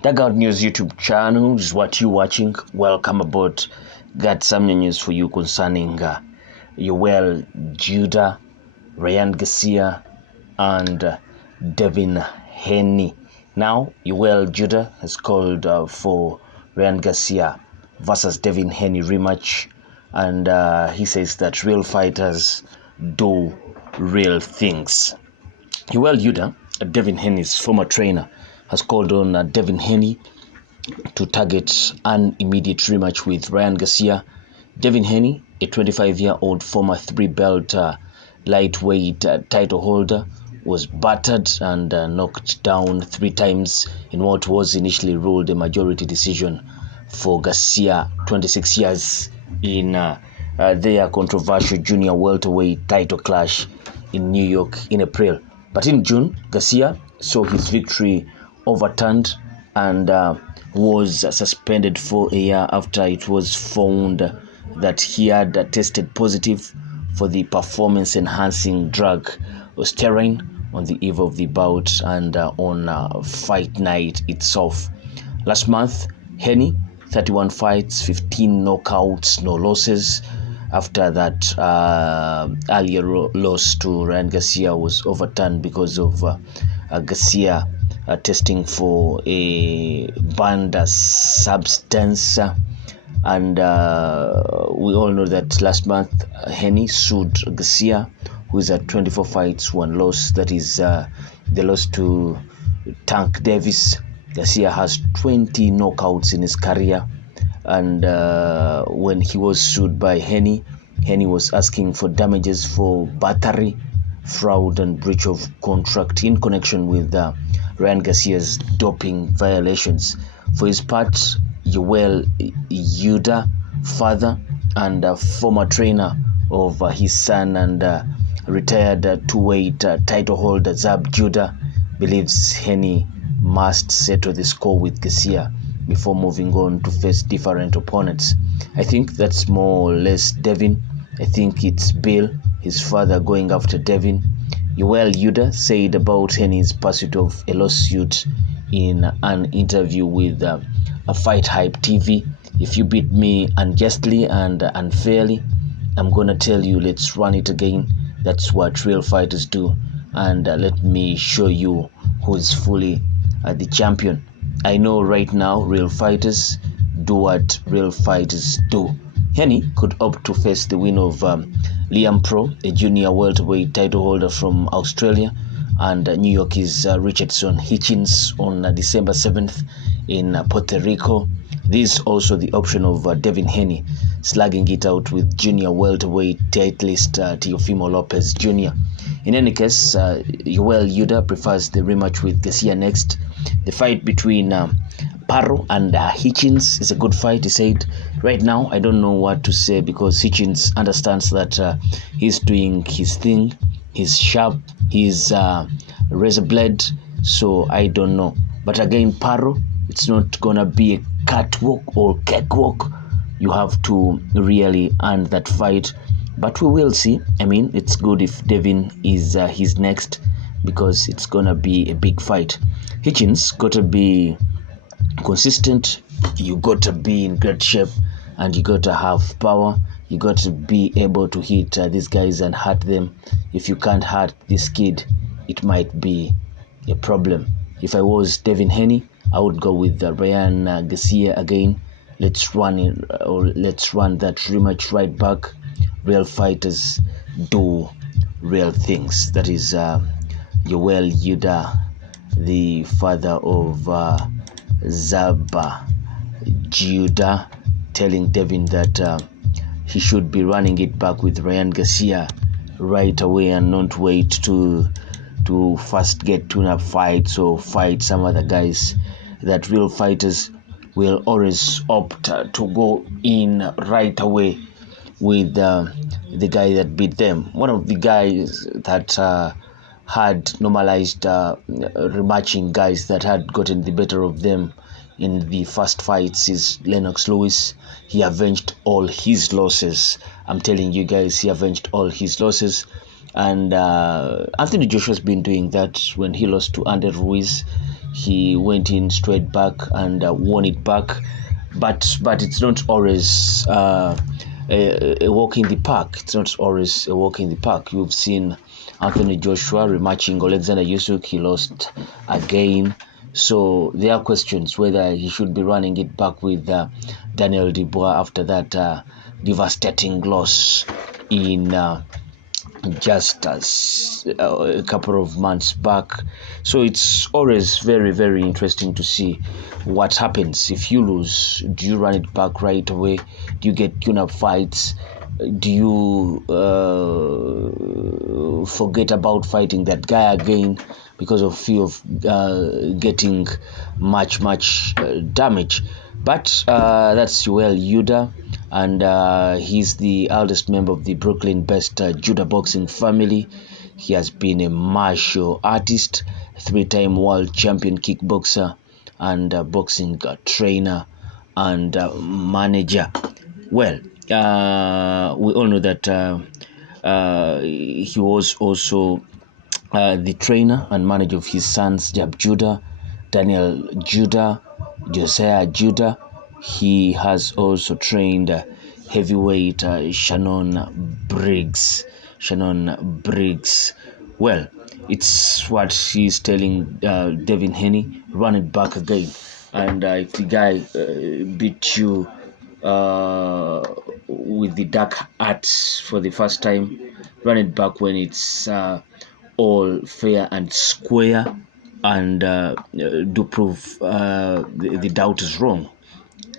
Dugout News YouTube channel is what you're watching. Welcome aboard. Got some news for you concerning Yoel Judah, Ryan Garcia, and Devin Haney. Now, Yoel Judah has called for Ryan Garcia versus Devin Haney rematch, and he says that real fighters do real things. Yoel Judah, Devin Haney's former trainer, has called on Devin Haney to target an immediate rematch with Ryan Garcia. Devin Haney, a 25-year-old former three-belt lightweight title holder, was battered and knocked down 3 times in what was initially ruled a majority decision for Garcia, 26 years, in their controversial junior welterweight title clash in New York in April. But in June, Garcia saw his victory overturned and was suspended for a year after it was found that he had tested positive for the performance-enhancing drug steroid on the eve of the bout and on fight night itself. Last month, Haney, 31 fights, 15 knockouts, no losses. After that earlier loss to Ryan Garcia was overturned because of Garcia testing for a banned substance. And we all know that last month Haney sued Garcia, who is at 24 fights, 1 loss. That is the loss to Tank Davis. Garcia has 20 knockouts in his career. And when he was sued by Haney, Haney was asking for damages for battery, fraud, and breach of contract in connection with Ryan Garcia's doping violations. For his part, Yoel Judah, father and former trainer of his son and retired two-weight title holder Zab Judah, believes Haney must settle the score with Garcia before moving on to face different opponents. I think that's more or less Devin. I think it's Bill, his father, going after Devin. Yoel Judah said about Haney's pursuit of a lawsuit in an interview with a Fight Hype TV. If you beat me unjustly and unfairly, I'm gonna tell you, let's run it again. That's what real fighters do. And let me show you who's fully the champion. I know right now real fighters do what real fighters do. Haney could opt to face the winner of Liam Paro, a junior welterweight title holder from Australia, and New York's Richardson Hitchins on December 7th in Puerto Rico. This is also the option of Devin Haney slugging it out with junior welterweight titlist Teofimo Lopez Jnr. In any case, Yoel Judah prefers the rematch with Garcia next. The fight between Paro and Hitchins is a good fight, he said. Right now, I don't know what to say because Hitchins understands that he's doing his thing. He's sharp, he's razor blade, so I don't know. But again, Paro, it's not gonna be a catwalk or cakewalk. You have to really earn that fight. But we will see. I mean, it's good if Devin is his next because it's gonna be a big fight. Hitchins gotta be consistent. You gotta be in great shape, and you gotta have power. You gotta be able to hit these guys and hurt them. If you can't hurt this kid, it might be a problem. If I was Devin Haney, I would go with Ryan Garcia again. Let's run it, or let's run that rematch right back. Real fighters do real things. That is Yoel Judah, the father of Zab Judah, telling Devin that he should be running it back with Ryan Garcia right away and not wait to first get tune-up fights or fight some other guys. That real fighters will always opt to go in right away with the guy that beat them. One of the guys that had normalized rematching guys that had gotten the better of them in the first fights is Lennox Lewis. He avenged all his losses. I'm telling you guys, he avenged all his losses. And Anthony Joshua's been doing that when he lost to Ander Ruiz. he went in straight back and won it back. But it's not always a walk in the park. It's not always a walk in the park. You've seen Anthony Joshua rematching Alexander Usyk. He lost again. So there are questions whether he should be running it back with Daniel Dubois after that devastating loss in just a couple of months back. So it's always very, very interesting to see what happens if you lose. Do you run it back right away? Do you get tune-up fights? Do you forget about fighting that guy again because of fear of getting much damage? But that's Yoel Judah, and he's the eldest member of the Brooklyn-based Judah boxing family. He has been a martial artist, 3-time world champion kickboxer, and boxing trainer and manager. Well, we all know that he was also the trainer and manager of his sons, Zab Judah, Daniel Judah, Josiah Judah. He has also trained heavyweight Shannon Briggs. Well, it's what he's telling Devin Haney, run it back again. And if the guy beat you with the dark arts for the first time, run it back when it's all fair and square, and do prove the doubters wrong,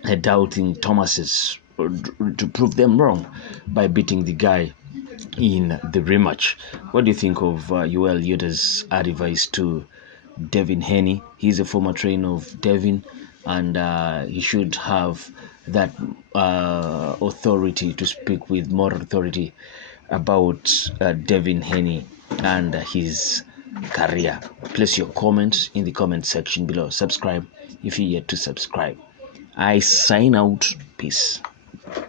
the doubting Thomases, to prove them wrong by beating the guy in the rematch. What do you think of Yoel Judah's advice to Devin Haney? He's a former trainer of Devin, and he should have that authority to speak with more authority about Devin Haney and his career. Place your comments in the comment section below. Subscribe if you're yet to subscribe. I sign out. Peace.